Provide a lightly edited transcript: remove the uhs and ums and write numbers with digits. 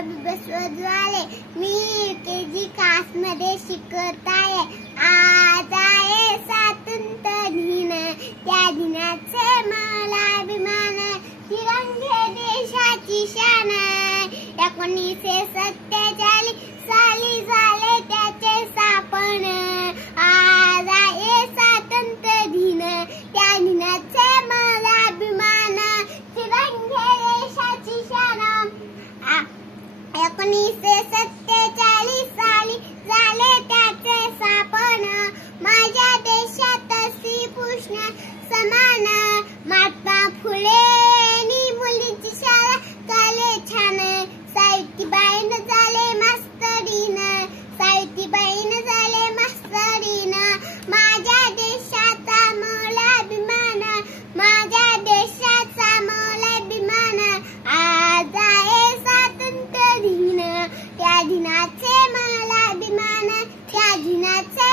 बसवले मी UKG class मध्ये शिकत आहे। आज आहे स्वातंत्र्य दिन, त्या दिनाचे मला अभिमान, तिरंगे देशाची शान। 1947 साली झाले त्याचे स्थापन। आज आहे स्वातंत्र्य दिन, त्या दिनाचे मला अभिमान, तिरंगे देशाची शान। 1947 साली झाले त्याचे स्थापन। माझ्या देशात श्रीकृष्ण समान, महात्मा फुलेंनी मुलींची शाळा केली छान। सावित्रीबाईंनी झाले मास्तरीण, सावित्रीबाईंनी झाले मास्तरीण। माझ्या देशाचा मला अभिमान, माझ्या देशाचा मला अभिमान। आज आहे स्वातंत्र्य दिन, त्या दिनाचे मला अभिमान, त्या दिनाचे